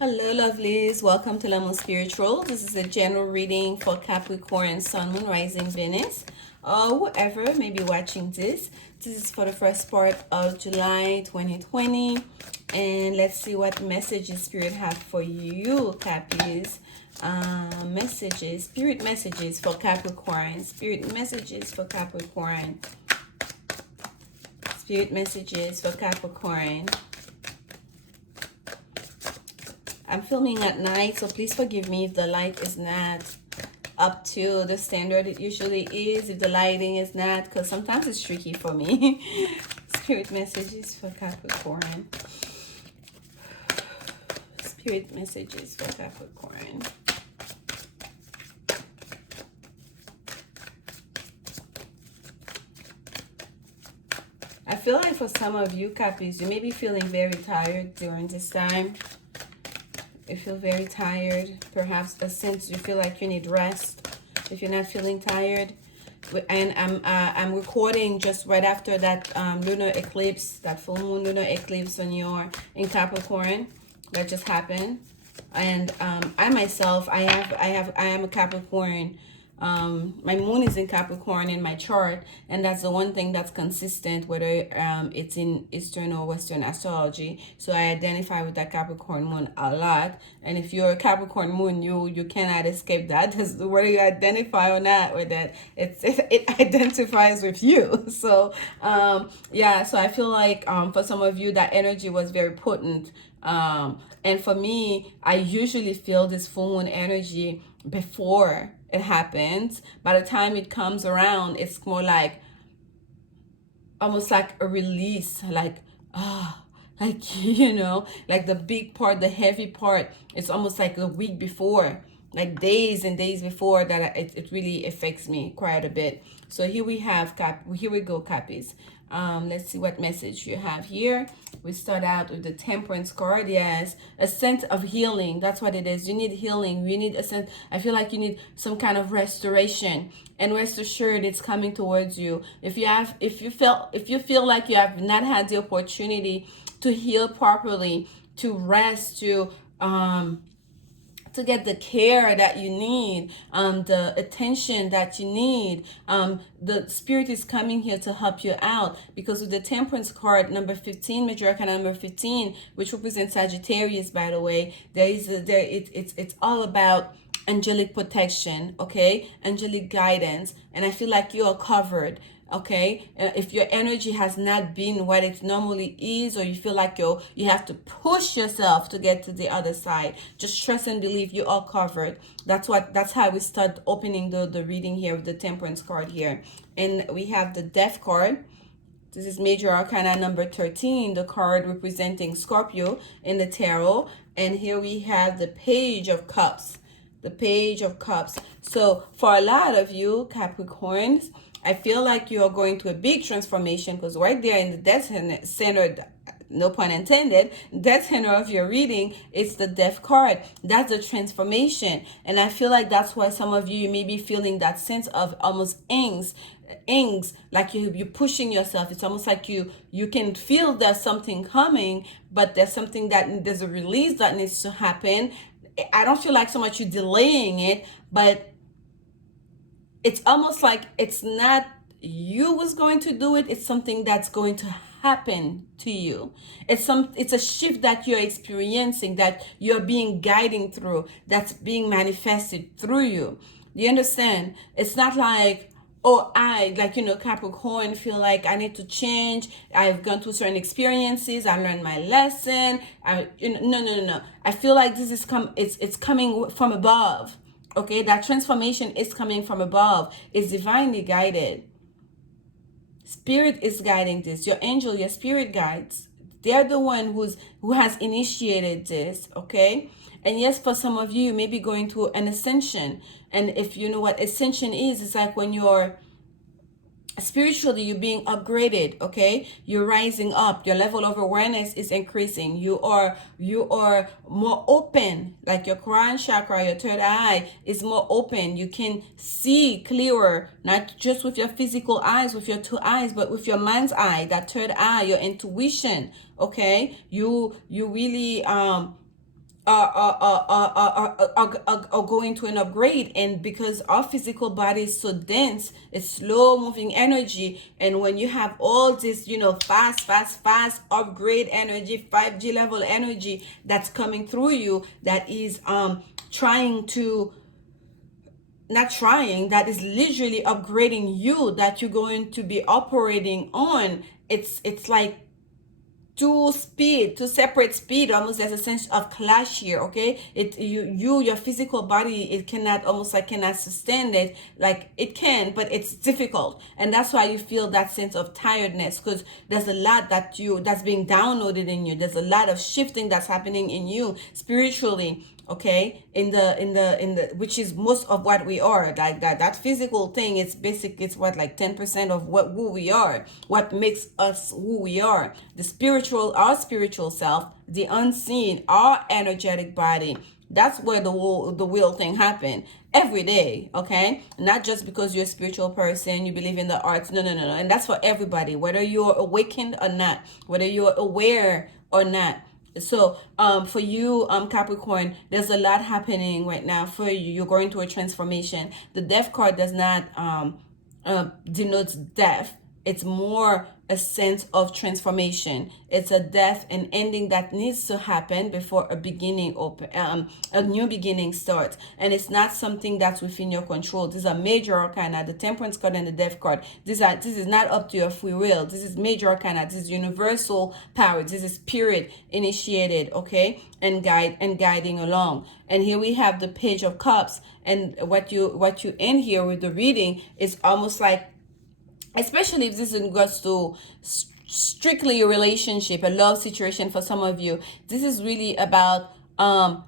Hello, lovelies. Welcome to Lanmou Spiritual. This is a general reading for Capricorn, Sun, Moon, Rising, Venus, or whoever may be watching this. This is for the first part of July 2020. And let's see what messages Spirit have for you, Cappies. Spirit messages for Capricorn. Spirit messages for Capricorn. Spirit messages for Capricorn. I'm filming at night, so please forgive me if the light is not up to the standard it usually is, if the lighting is not, because sometimes it's tricky for me. Spirit messages for Capricorn. Spirit messages for Capricorn. I feel like for some of you, Cappies, you may be feeling very tired during this time. You feel very tired, perhaps a sense you feel like you need rest if you're not feeling tired. And I'm recording just right after that lunar eclipse, that full moon lunar eclipse in Capricorn that just happened. And I myself, I am a Capricorn. My moon is in Capricorn in my chart, and that's the one thing that's consistent, whether it's in Eastern or Western astrology. So I identify with that Capricorn moon a lot. And if you're a Capricorn moon, you cannot escape that. Whether you identify or not with that, it identifies with you. So yeah, so I feel like for some of you that energy was very potent. And for me, I usually feel this full moon energy before it happens. By the time it comes around, it's more like almost like a release, like like the big part, the heavy part. It's almost like a week before, like days and days before that it really affects me quite a bit. So here we go, Cappies. Let's see what message you have here. We start out with the Temperance card. Yes, a sense of healing. That's what it is. You need healing. You need a sense. I feel like you need some kind of restoration. And rest assured, it's coming towards you. If you feel like you have not had the opportunity to heal properly, to rest, to get the care that you need, the attention that you need. The Spirit is coming here to help you out, because with the Temperance card, number 15, major arcana number 15, which represents Sagittarius, by the way, it's all about angelic protection, okay, angelic guidance, and I feel like you are covered. Okay, if your energy has not been what it normally is, or you feel like you have to push yourself to get to the other side, just trust and believe you are covered. That's how we start opening the reading here with the Temperance card here. And we have the Death card. This is major arcana number 13, the card representing Scorpio in the tarot. And here we have the Page of Cups. The Page of Cups. So for a lot of you Capricorns, I feel like you are going to a big transformation, because right there in the death center, no pun intended, death center of your reading, it's the Death card. That's a transformation. And I feel like that's why some of you may be feeling that sense of almost angst, like you're pushing yourself. It's almost like you can feel there's something coming, but there's a release that needs to happen. I don't feel like so much you're delaying it, but it's almost like it's not you was going to do it. It's something that's going to happen to you. It's a shift that you're experiencing, that you're being guided through, that's being manifested through you. You understand? It's not like, oh, Capricorn, feel like I need to change. I've gone through certain experiences. I learned my lesson. No. I feel like this is it's coming from above. Okay, that transformation is coming from above. It's divinely guided. Spirit is guiding this. Your angel, your spirit guides. They're the one who has initiated this. Okay. And yes, for some of you, you may be going through an ascension. And if you know what ascension is, it's like when you're spiritually, you're being upgraded. Okay, you're rising up, your level of awareness is increasing, you are more open, like your crown chakra, your third eye is more open. You can see clearer, not just with your physical eyes, with your two eyes, but with your mind's eye, that third eye, your intuition. Okay, you really are going to an upgrade. And because our physical body is so dense, it's slow moving energy, and when you have all this, fast upgrade energy, 5G level energy that's coming through you, that is trying to, not trying, that is literally upgrading you, that you're going to be operating on. It's like two separate speed. Almost there's a sense of clash here. Okay, your physical body, it cannot, almost like cannot sustain it. Like it can, but it's difficult, and that's why you feel that sense of tiredness, because there's a lot that's being downloaded in you. There's a lot of shifting that's happening in you spiritually, okay, in the which is most of what we are. Like that physical thing, it's basic, it's what, like 10% of who we are, what makes us who we are. The spiritual, our spiritual self, the unseen, our energetic body, that's where the will thing happen every day. Okay, not just because you're a spiritual person, you believe in the arts. No. And that's for everybody, whether you're awakened or not, whether you're aware or not. So for you, Capricorn, there's a lot happening right now for you. You're going through a transformation. The death card does not denotes death. It's more a sense of transformation. It's a death and ending that needs to happen before a beginning open, a new beginning starts. And it's not something that's within your control. These are major arcana, the Temperance card and the Death card. This is not up to your free will. This is major arcana. This is universal power. This is spirit initiated, okay, and guiding along. And here we have the Page of Cups, and what you end here with the reading is almost like, especially if this is in regards to strictly a relationship, a love situation for some of you, this is really about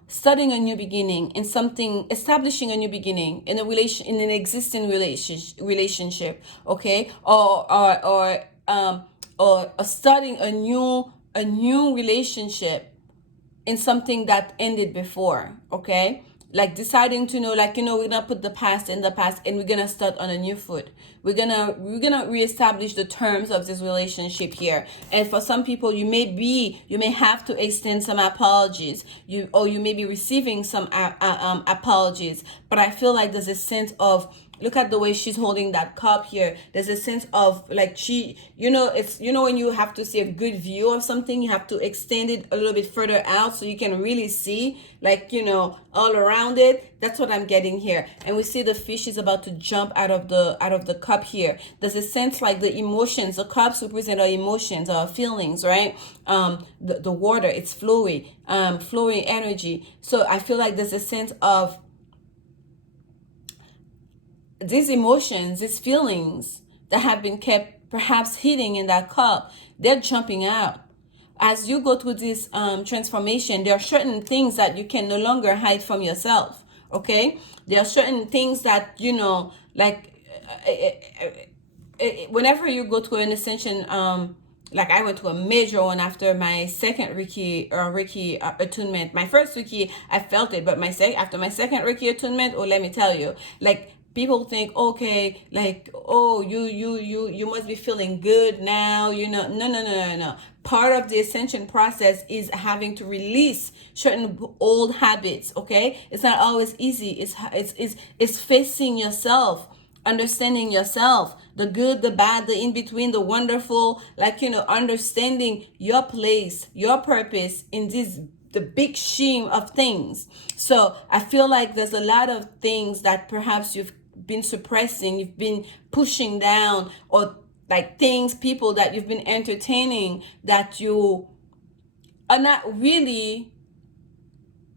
starting a new beginning in something, establishing a new beginning in a relation, in an existing relationship, okay, or starting a new relationship in something that ended before, okay? Like deciding to know, like, we're gonna put the past in the past, and we're gonna start on a new foot. We're gonna reestablish the terms of this relationship here. And for some people, you may have to extend some apologies, you may be receiving some apologies. But I feel like there's a sense of, look at the way she's holding that cup here. There's a sense of, like, she, it's, when you have to see a good view of something, you have to extend it a little bit further out so you can really see, like, all around it. That's what I'm getting here. And we see the fish is about to jump out of the cup here. There's a sense like the emotions, the cups represent our emotions, our feelings, right? The water, it's flowing energy. So I feel like there's a sense of these emotions, these feelings that have been kept perhaps hidden in that cup, they're jumping out. As you go through this transformation, there are certain things that you can no longer hide from yourself, okay? There are certain things that, like, whenever you go through an ascension, like I went to a major one after my second Reiki attunement. My first Reiki, I felt it, but after my second Reiki attunement, oh, let me tell you, like, people think, okay, like, oh, you must be feeling good now, no. Part of the ascension process is having to release certain old habits, okay? It's not always easy. It's facing yourself, understanding yourself, the good, the bad, the in between, the wonderful, like, understanding your place, your purpose in the big scheme of things. So I feel like there's a lot of things that perhaps you've been suppressing, you've been pushing down, or like people that you've been entertaining that you are not really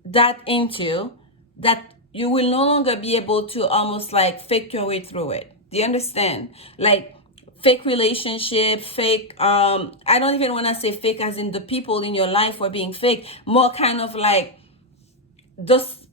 that into, that you will no longer be able to almost like fake your way through it. Do you understand? Like, fake relationship, fake, I don't even want to say fake as in the people in your life were being fake, more kind of like those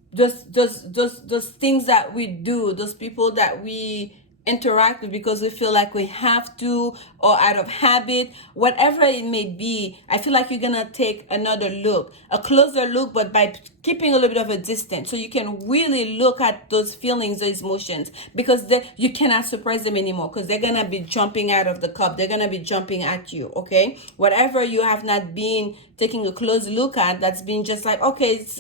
things that we do, those people that we interact with because we feel like we have to, or out of habit, whatever it may be. I feel like you're gonna take another look, a closer look, but by keeping a little bit of a distance, so you can really look at those feelings, those emotions, because you cannot suppress them anymore, because they're gonna be jumping out of the cup, they're gonna be jumping at you. Okay, whatever you have not been taking a close look at, that's been just like, okay, it's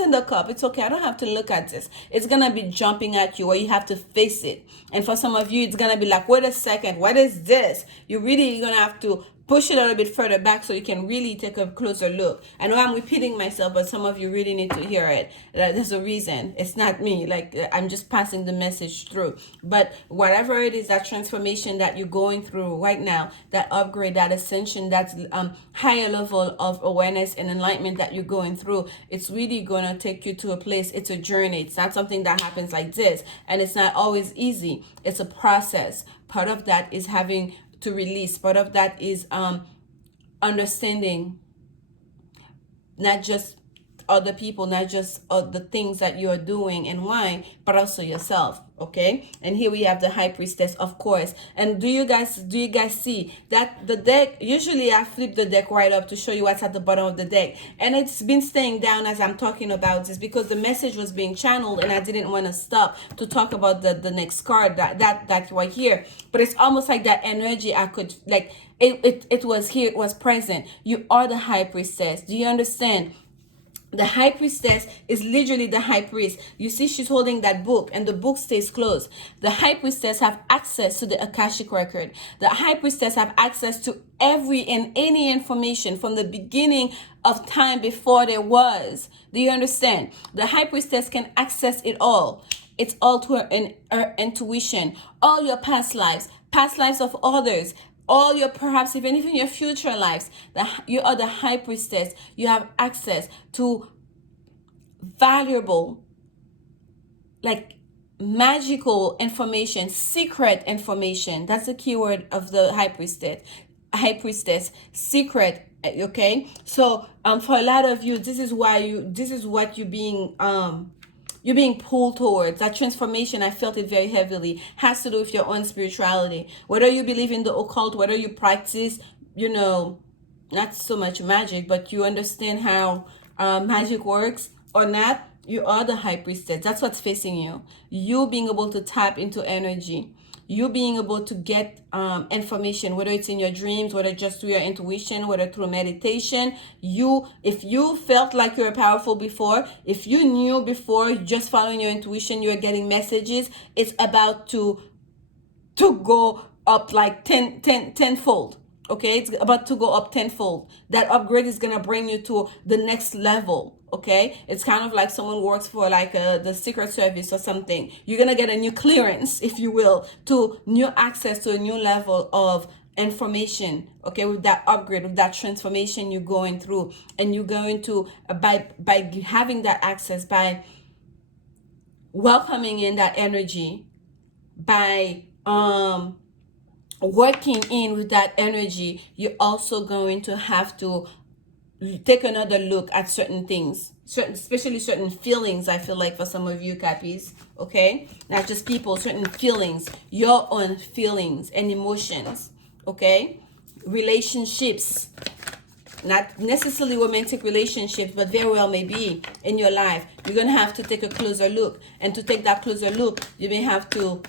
in the cup, it's okay, I don't have to look at this, it's gonna be jumping at you, or you have to face it. And for some of you, it's gonna be like, wait a second, what is this? You're gonna have to push it a little bit further back so you can really take a closer look. I know I'm repeating myself, but some of you really need to hear it. There's a reason. It's not me. Like, I'm just passing the message through. But whatever it is, that transformation that you're going through right now, that upgrade, that ascension, that higher level of awareness and enlightenment that you're going through, it's really going to take you to a place. It's a journey. It's not something that happens like this. And it's not always easy. It's a process. Part of that is having to release. Part of that is understanding not just other people, not just the things that you're doing and why, but also yourself. Okay, and here we have the high priestess, of course. And do you guys see that the deck, usually I flip the deck right up to show you what's at the bottom of the deck, and it's been staying down as I'm talking about this because the message was being channeled and I didn't want to stop to talk about the next card that right here. But it's almost like that energy, I could like it was here, it was present. You are the high priestess. Do you understand? The high priestess is literally the high priest. You see, she's holding that book and the book stays closed. The high priestess have access to the Akashic record. The high priestess have access to every and any information from the beginning of time before there was. Do you understand? The high priestess can access it all. It's all to her intuition. All your past lives of others, all your, perhaps even your future lives. You are the high priestess. You have access to valuable, like magical information, secret information. That's the keyword of the high priestess, secret. Okay, so for a lot of you, this is what you're being pulled towards. That transformation, I felt it very heavily, has to do with your own spirituality. Whether you believe in the occult, whether you practice, not so much magic, but you understand how magic works or not, you are the high priestess. That's what's facing you. You being able to tap into energy. You being able to get information, whether it's in your dreams, whether just through your intuition, whether through meditation. If you felt like you were powerful before, if you knew before, just following your intuition, you were getting messages, it's about to go up like tenfold. Okay, it's about to go up tenfold. That upgrade is gonna bring you to the next level. Okay, it's kind of like someone works for like the Secret Service or something. You're gonna get a new clearance, if you will, to new access to a new level of information. Okay, with that upgrade, with that transformation you're going through, and you're going to by having that access, by welcoming in that energy, by working in with that energy, you're also going to have to take another look at certain things, especially certain feelings. I feel like for some of you, Cappies, okay, not just people, certain feelings, your own feelings and emotions. Okay, relationships, not necessarily romantic relationships, but very well maybe in your life. You're gonna have to take a closer look, and to take that closer look, you may have to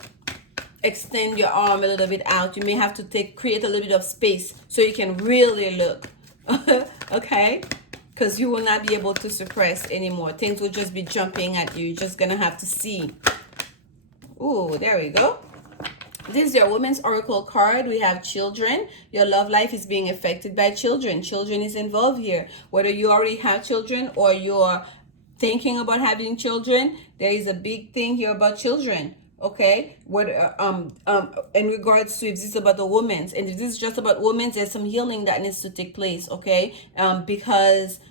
extend your arm a little bit out. You may have to create a little bit of space so you can really look. Okay, because you will not be able to suppress anymore. Things will just be jumping at you. You're just gonna have to see. Ooh, there we go. This is your Women's Oracle card. We have children. Your love life is being affected by children. Children is involved here. Whether you already have children or you're thinking about having children, there is a big thing here about children. Okay, what in regards to, if this is about the women's, and if this is just about women's, there's some healing that needs to take place. Okay, because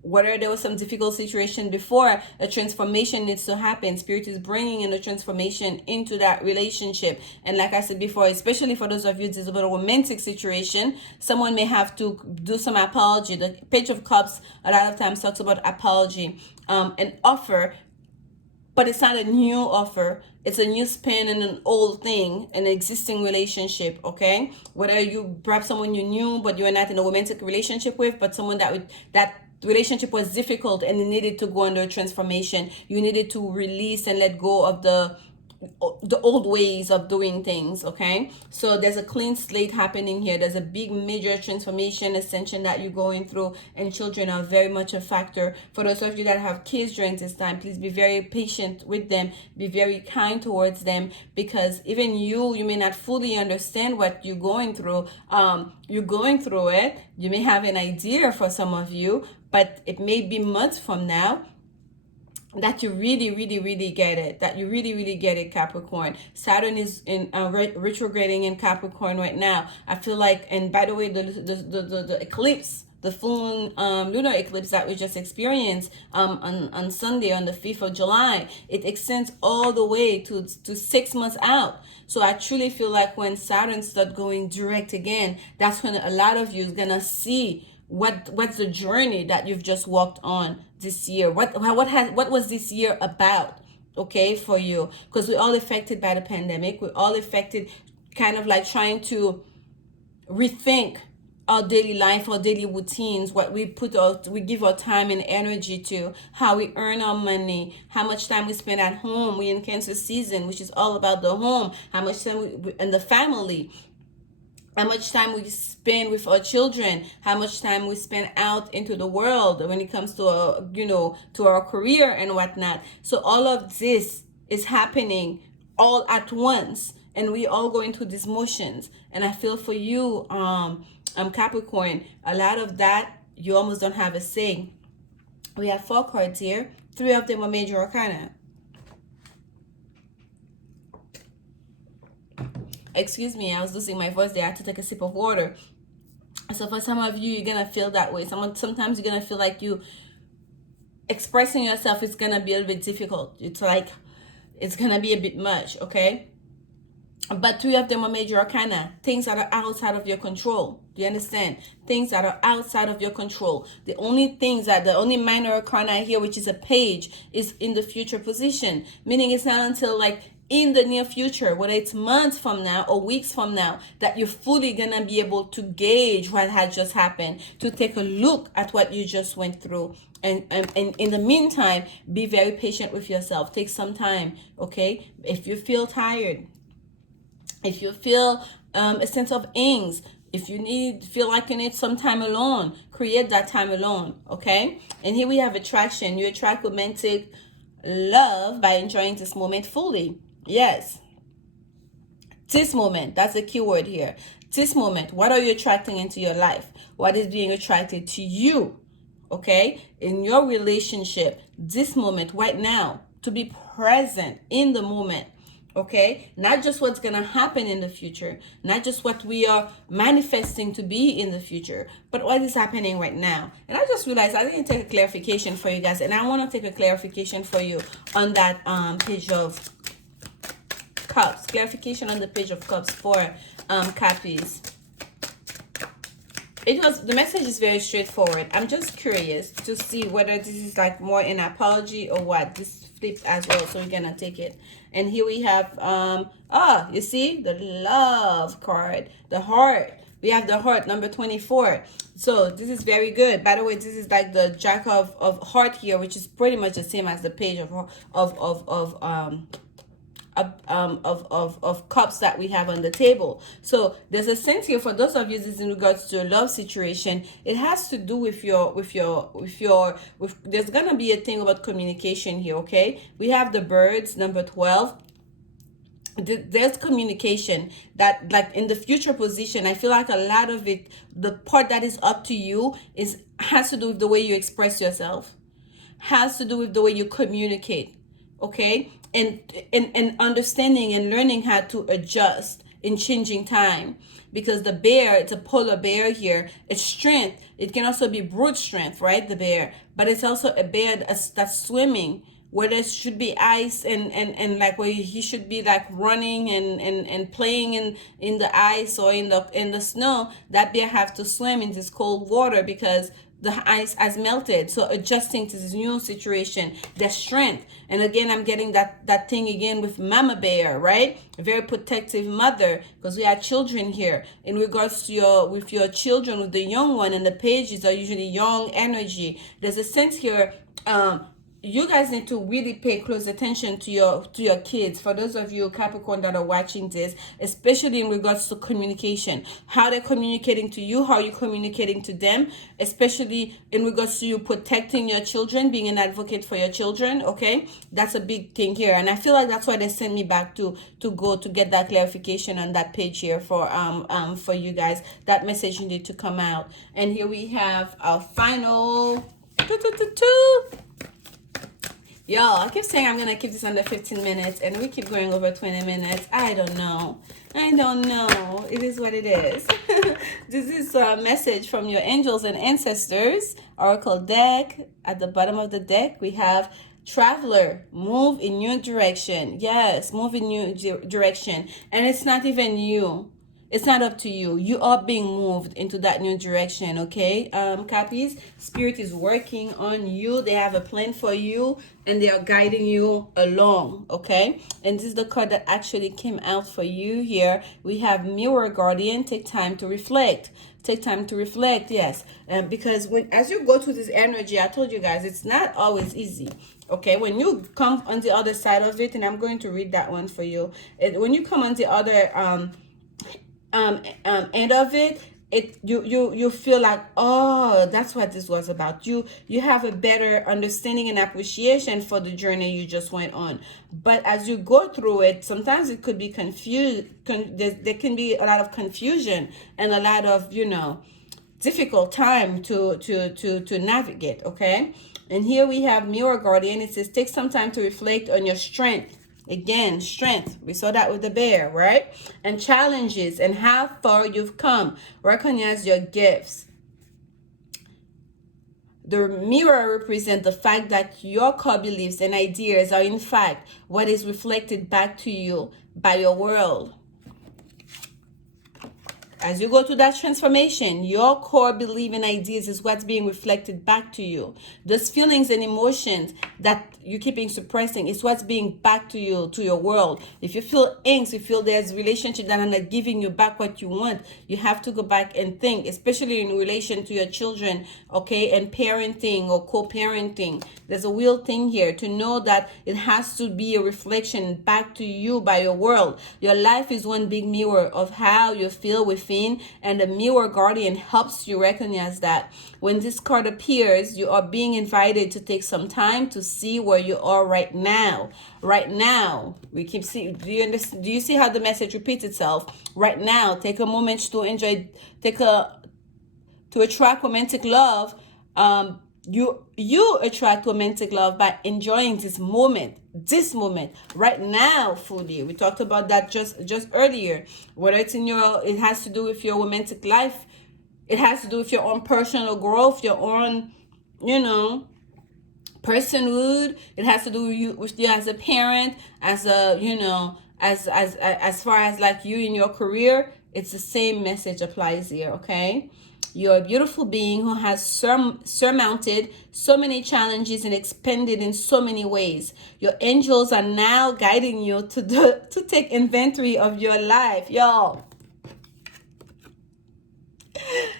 whether there was some difficult situation before, a transformation needs to happen. Spirit is bringing in a transformation into that relationship. And like I said before, especially for those of you, this is about a romantic situation, someone may have to do some apology. The Page of Cups a lot of times talks about apology, and offer but it's not a new offer. It's a new spin in an old thing, an existing relationship. Okay, whether you perhaps someone you knew but you are not in a romantic relationship with, but someone that relationship was difficult and you needed to go under a transformation. You needed to release and let go of the old ways of doing things. Okay, so there's a clean slate happening here. There's a big major transformation ascension that you're going through, and children are very much a factor. For those of you that have kids during this time, please be very patient with them, be very kind towards them, because even you may not fully understand what you're going through. You're going through it. You may have an idea for some of you, but it may be months from now that you really get it, that you really get it, Capricorn. Saturn is in retrograding in Capricorn right now. I feel like, and by the way, the eclipse, the full lunar eclipse that we just experienced on Sunday, on the 5th of July, it extends all the way to 6 months out. So I truly feel like when Saturn starts going direct again, that's when a lot of you is gonna see what's the journey that you've just walked on this year. What was this year about, okay, for you? Because we're all affected by the pandemic. We're all affected, kind of like trying to rethink our daily life, our daily routines, what we give our time and energy to, how we earn our money, how much time we spend at home. We're in Cancer season, which is all about the home, how much time and the family, how much time we spend with our children, how much time we spend out into the world when it comes to to our career and whatnot. So all of this is happening all at once, and we all going through these motions. And I feel for you, Capricorn, a lot of that you almost don't have a say. We have 4 cards here. 3 of them are major arcana. Excuse me, I was losing my voice there. I had to take a sip of water. So for some of you, you're gonna feel that way. Sometimes you're gonna feel like you expressing yourself is gonna be a little bit difficult. It's like it's gonna be a bit much, okay? But 3 of them are major arcana, things that are outside of your control. Do you understand? Things that are outside of your control. The only minor arcana here, which is a page, is in the future position, meaning it's not until like in the near future, whether it's months from now or weeks from now, that you're fully gonna be able to gauge what has just happened, to take a look at what you just went through. And in the meantime, be very patient with yourself. Take some time, okay? If you feel tired, if you feel a sense of angst, if you feel like you need some time alone, create that time alone, okay? And here we have attraction. You attract romantic love by enjoying this moment fully. Yes. This moment, that's the key word here. This moment, what are you attracting into your life? What is being attracted to you, okay? In your relationship, this moment right now, to be present in the moment. Okay, not just what's gonna happen in the future, not just what we are manifesting to be in the future, but what is happening right now. And I just realized I didn't take a clarification for you guys, and I want to take a clarification for you on that page of cups. Clarification on the page of cups for Cappies. The message is very straightforward. I'm just curious to see whether this is like more an apology or what. This flipped as well, so we're gonna take it. And here we have you see the love card, the heart. We have the heart, number 24. So this is very good. By the way, this is like the Jack of heart here, which is pretty much the same as the page of cups that we have on the table. So there's a sense here for those of you, this is in regards to a love situation. It has to do with there's gonna be a thing about communication here, okay? We have the birds, number 12. There's communication that, like, in the future position, I feel like a lot of it, the part that is up to you has to do with the way you express yourself, has to do with the way you communicate, okay? And understanding and learning how to adjust in changing time. Because the bear, it's a polar bear here. It's strength. It can also be brute strength, right? The bear. But it's also a bear that's swimming, where there should be ice and like where he should be like running and playing in the ice or in the snow. That bear have to swim in this cold water because the ice has melted. So adjusting to this new situation, their strength. And again, I'm getting that thing again with mama bear, right? A very protective mother, because we have children here. In regards to your children, with the young one, and the pages are usually young energy. There's a sense here, you guys need to really pay close attention to your kids. For those of you Capricorn that are watching this, especially in regards to communication, how they're communicating to you, how you're communicating to them, especially in regards to you protecting your children, being an advocate for your children. Okay, that's a big thing here, and I feel like that's why they sent me back to go to get that clarification on that page here for you guys. That message needed to come out. And here we have our final Y'all, I keep saying I'm going to keep this under 15 minutes, and we keep going over 20 minutes. I don't know. It is what it is. This is a message from your angels and ancestors. Oracle deck. At the bottom of the deck, we have Traveler, move in new direction. Yes, move in new direction. And it's not even you. It's not up to you. You are being moved into that new direction, okay? Cappies, Spirit is working on you. They have a plan for you, and they are guiding you along, okay? And this is the card that actually came out for you here. We have Mirror Guardian. Take time to reflect. Take time to reflect, yes. Because as you go through this energy, I told you guys, it's not always easy. Okay, when you come on the other side of it, and I'm going to read that one for you. When you come on the other end of it, you feel like, oh, that's what this was about. You have a better understanding and appreciation for the journey you just went on. But as you go through it, sometimes it could be confused. There can be a lot of confusion and a lot of difficult time to navigate. Okay, and here we have Mirror Guardian. It says take some time to reflect on your strength. Again, strength. We saw that with the bear, right? And challenges and how far you've come. Recognize your gifts. The mirror represents the fact that your core beliefs and ideas are in fact what is reflected back to you by your world. As you go through that transformation, your core belief and ideas is what's being reflected back to you. Those feelings and emotions that you keeping suppressing is what's being back to you, to your world. If you feel angst, you feel there's relationship that are not giving you back what you want, you have to go back and think, especially in relation to your children, okay, and parenting or co-parenting. There's a real thing here to know that it has to be a reflection back to you by your world. Your life is one big mirror of how you feel within, and the Mirror Guardian helps you recognize that. When this card appears, you are being invited to take some time to see where you are right now. Right now, we keep seeing. Do you see how the message repeats itself? Right now, take a moment to enjoy. To attract romantic love. You attract romantic love by enjoying this moment right now fully. We talked about that just earlier. Whether it's it has to do with your romantic life, it has to do with your own personal growth, your own personhood. It has to do with you as a parent, as a as far as like you in your career. It's the same message applies here. Okay, you're a beautiful being who has surmounted so many challenges and expanded in so many ways. Your angels are now guiding you to take inventory of your life, y'all.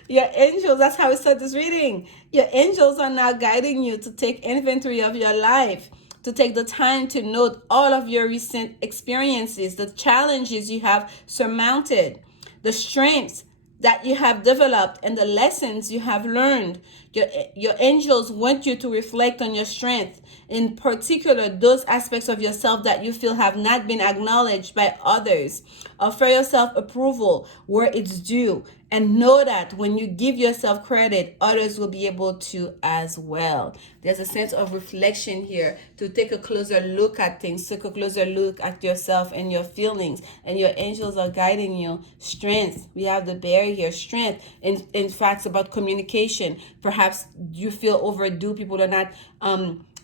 Your angels, that's how we start this reading. Your angels are now guiding you to take inventory of your life, to take the time to note all of your recent experiences, the challenges you have surmounted, the strengths that you have developed, and the lessons you have learned. Your angels want you to reflect on your strength, in particular those aspects of yourself that you feel have not been acknowledged by others. Offer yourself approval where it's due, and know that when you give yourself credit, others will be able to as well. There's a sense of reflection here, to take a closer look at things, take a closer look at yourself and your feelings, and your angels are guiding you. Strength, we have the bear here, strength. In fact, it's about communication. Perhaps you feel overdue, people are not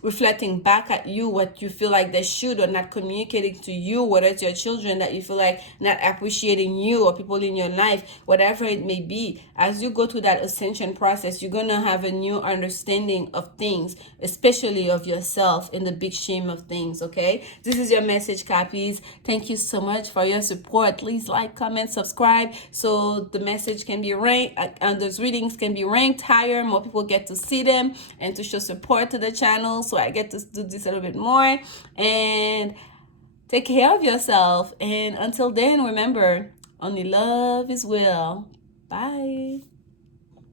reflecting back at you what you feel like they should or not communicating to you, whether it's your children that you feel like not appreciating you or people in your life, whatever it may be. As you go through that ascension process, you're gonna have a new understanding of things, especially of yourself in the big scheme of things. Okay, this is your message, Cappies. Thank you so much for your support. Please like, comment, subscribe, so the message can be ranked and those readings can be ranked higher, more people get to see them, and to show support to the channel so I get to do this a little bit more. And take care of yourself, and until then, remember, only love is will. Bye.